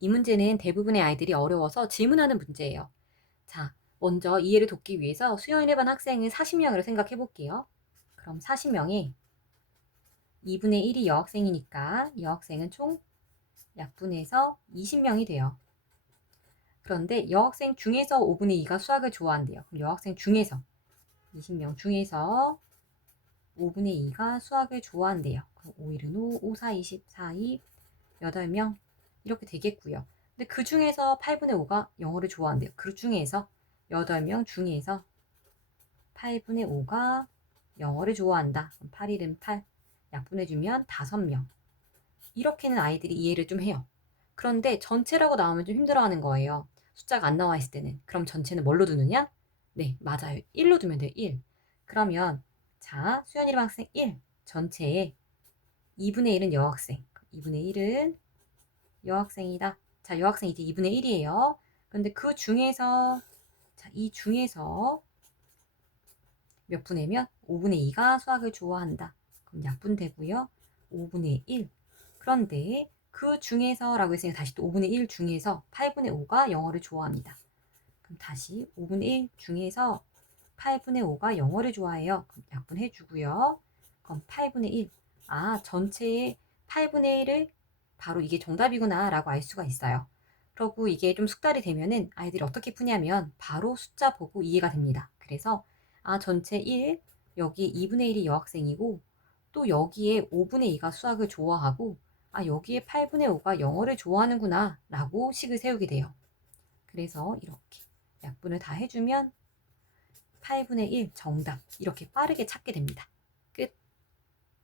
이 문제는 대부분의 아이들이 어려워서 질문하는 문제예요. 자, 먼저 이해를 돕기 위해서 수영을 해본 학생을 40명으로 생각해 볼게요. 그럼 40명에 2분의 1이 여학생이니까 여학생은 총 약분해서 20명이 돼요. 그런데 여학생 중에서 5분의 2가 수학을 좋아한대요. 그럼 여학생 중에서 20명 중에서 5분의 2가 수학을 좋아한대요. 그럼 5일은 5, 5, 4, 20, 4, 2, 8명 이렇게 되겠고요. 근데 그 중에서 8분의 5가 영어를 좋아한대요. 그 중에서 8명 중에서 8분의 5가 영어를 좋아한다. 그럼 8일은 8. 약분해주면 5명. 이렇게는 아이들이 이해를 좀 해요. 그런데 전체라고 나오면 좀 힘들어하는 거예요. 숫자가 안 나와 있을 때는. 그럼 전체는 뭘로 두느냐? 네, 맞아요. 1로 두면 돼요. 1. 그러면 자, 수연이랑 학생 1 전체에 2분의 1은 여학생. 2분의 1은 여학생이다. 자, 여학생이 이제 2분의 1이에요. 그런데 그 중에서 자, 이 중에서 몇 분의 면 5분의 2가 수학을 좋아한다. 그럼 약분 되고요. 5분의 1. 그런데 그 중에서 라고 했으니까 다시 또 5분의 1 중에서 8분의 5가 영어를 좋아합니다. 그럼 다시 5분의 1 중에서 8분의 5가 영어를 좋아해요. 그럼 약분해 주고요. 그럼 8분의 1. 아, 전체의 8분의 1을 바로 이게 정답이구나 라고 알 수가 있어요. 그리고 이게 좀 숙달이 되면은 아이들이 어떻게 푸냐면 바로 숫자 보고 이해가 됩니다. 그래서 아, 전체 1, 여기 2분의 1이 여학생이고 또 여기에 5분의 2가 수학을 좋아하고 아, 여기에 8분의 5가 영어를 좋아하는구나 라고 식을 세우게 돼요. 그래서 이렇게 약분을 다 해주면 8분의 1 정답 이렇게 빠르게 찾게 됩니다.